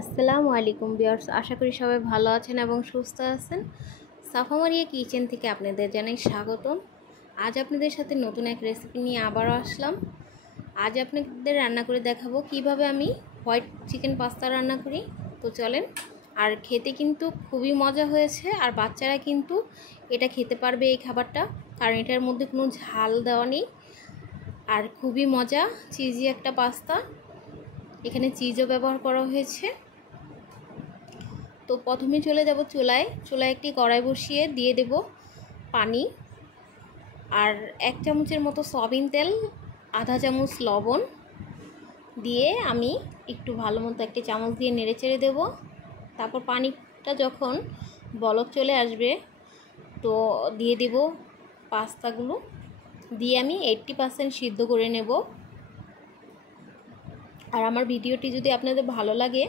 আসসালামু আলাইকুম ভিউয়ার্স, আশা করি সবাই ভালো আছেন এবং সুস্থ আছেন। সাফা মারিয়া কিচেন থেকে আপনাদের জানাই স্বাগতম। আজ আপনাদের সাথে নতুন এক রেসিপি নিয়ে আবারও আসলাম। আজ আপনাদের রান্না করে দেখাবো কিভাবে আমি হোয়াইট চিকেন পাস্তা রান্না করি। তো চলেন। আর খেতে কিন্তু খুবই মজা হয়েছে, আর বাচ্চারা কিন্তু এটা খেতে পারবে এই খাবারটা, কারণ এটার মধ্যে কোনো ঝাল দেওয়া নেই। আর খুবই মজা, চিজি একটা পাস্তা, এখানে চিজও ব্যবহার করা হয়েছে। তো প্রথমে চলে যাব চুলায় একটি কড়াই বসিয়ে দিয়ে দেব পানি, আর 1 চামচের মতো সয়াবিন তেল, আধা চামচ লবণ দিয়ে আমি একটু ভালো মতো একটি চামচ দিয়ে নেড়ে চেড়ে দেবো। তারপর পানিটা যখন বলক চলে আসবে তো দিয়ে দেব পাস্তাগুলো, দিয়ে আমি 80% সিদ্ধ করে নেব। আর আমার ভিডিওটি যদি আপনাদের ভালো লাগে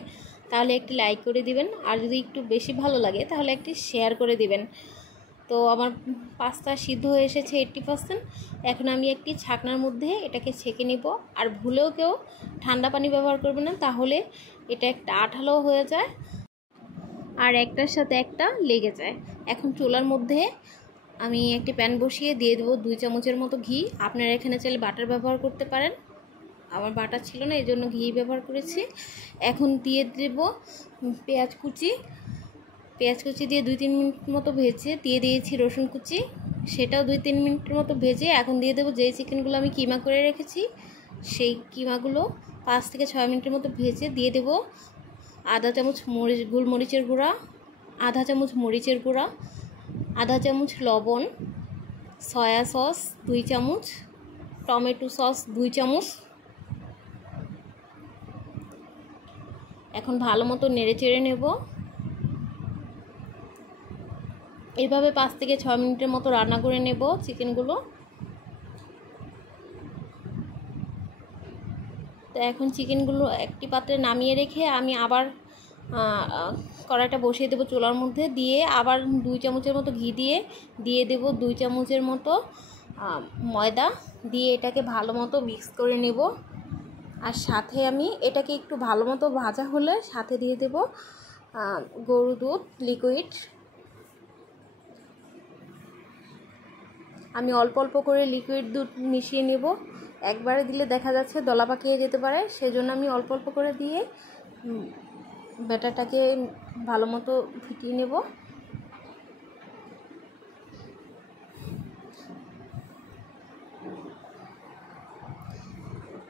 তাহলে একটি লাইক করে দিবেন, আর যদি একটু বেশি ভালো লাগে তাহলে একটি শেয়ার করে দিবেন। তো আমার পাস্তা সিদ্ধ হয়ে এসেছে 80%। এখন আমি একটি ছাকনার মধ্যে এটাকে ছেঁকে নিব। আর ভুলেও কেউ ঠান্ডা পানি ব্যবহার করবে না, তাহলে এটা একটা আঠালো হয়ে যায় আর একটার সাথে একটা লেগে যায়। এখন চুলার মধ্যে আমি একটি প্যান বসিয়ে দিয়ে দেবো 2 চামচের মতো ঘি। আপনারা এখানে চাইলে বাটার ব্যবহার করতে পারেন, আমার বাটার ছিল না, এই জন্য ঘি ব্যবহার করেছি। এখন দিয়ে দেব পেঁয়াজ কুচি দিয়ে 2-3 মিনিট মতো ভেজে দিয়ে দিয়েছি রসুন কুচি, সেটাও 2-3 মিনিটের মতো ভেজে এখন দিয়ে দেবো যেই চিকেনগুলো আমি কিমা করে রেখেছি সেই কিমাগুলো 5 থেকে 6 মিনিটের মতো ভেজে দিয়ে দেব আধা চামচ গোলমরিচের গুঁড়া, আধা চামচ মরিচের গুঁড়া, আধা চামচ লবণ, সয়া সস 2 চামচ, টমেটো সস 2 চামচ। এখন ভালো মতো নেড়ে চেড়ে নেব। এইভাবে 5 থেকে 6 মিনিটের মতো রান্না করে নেব চিকেনগুলো। তো এখন চিকেনগুলো একটি পাত্রে নামিয়ে রেখে আমি আবার কড়াইটা বসিয়ে দেবো চুলার মধ্যে, দিয়ে আবার 2 চামচের মতো ঘি দিয়ে দেব 2 চামচের মতো ময়দা, দিয়ে এটাকে ভালো মতো মিক্স করে নেব। আর সাথে আমি এটাকে একটু ভালো মতো ভাজা হলে সাথে দিয়ে দেব গরুর দুধ লিকুইড। আমি অল্প অল্প করে লিকুইড দুধ মিশিয়ে নেব, একবারে দিলে দেখা যাচ্ছে দলা পাকিয়ে যেতে পারে, সেজন্য আমি অল্প অল্প করে দিয়ে ব্যাটারটাকে ভালো মতো ফিটিয়ে নেব।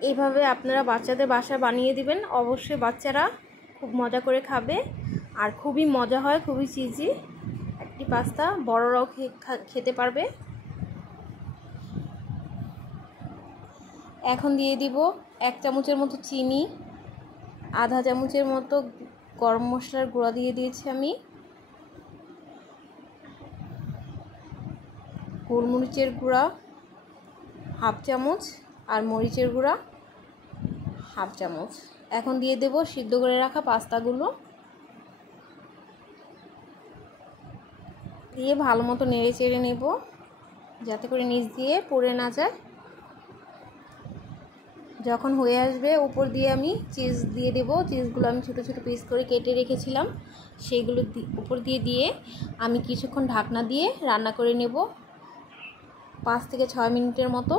এইভাবে আপনারা বাচ্চাদের বাসায় বানিয়ে দিবেন, অবশ্যই বাচ্চারা খুব মজা করে খাবে। আর খুবই মজা হয়, খুবই চিজি একটি পাস্তা, বড়রাও খেতে পারবে। এখন দিয়ে দিব 1 চামচের মতো চিনি, আধা চামচের মতো গরম মশলার গুঁড়া দিয়ে দিয়েছি আমি, গোলমরিচের গুঁড়া 1/2 চামচ, আর মরিচের গুঁড়া 1/2 চামচ। এখন দিয়ে দেব সিদ্ধ করে রাখা পাস্তাগুলো, দিয়ে ভালো মতো নেড়ে চেড়ে নেব যাতে করে নিচ দিয়ে পড়ে না যায়। যখন হয়ে আসবে উপর দিয়ে আমি চিজ দিয়ে দেব, চিজগুলো আমি ছোটো ছোটো পিস করে কেটে রেখেছিলাম সেইগুলো উপর দিয়ে আমি কিছুক্ষণ ঢাকনা দিয়ে রান্না করে নেব 5 থেকে 6 মিনিটের মতো।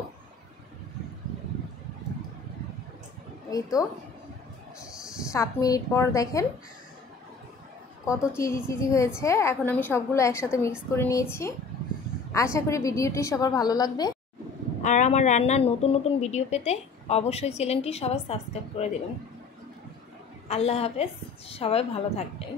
এই তো 7 মিনিট পর দেখেন কত চিজি হয়েছে। এখন আমি সবগুলো একসাথে মিক্স করে নিয়েছি। আশা করি ভিডিওটি সবার ভালো লাগবে। আর আমার রান্নার নতুন নতুন ভিডিও পেতে অবশ্যই চ্যানেলটি সবাই সাবস্ক্রাইব করে দেবেন। আল্লাহ হাফেজ, সবাই ভালো থাকবেন।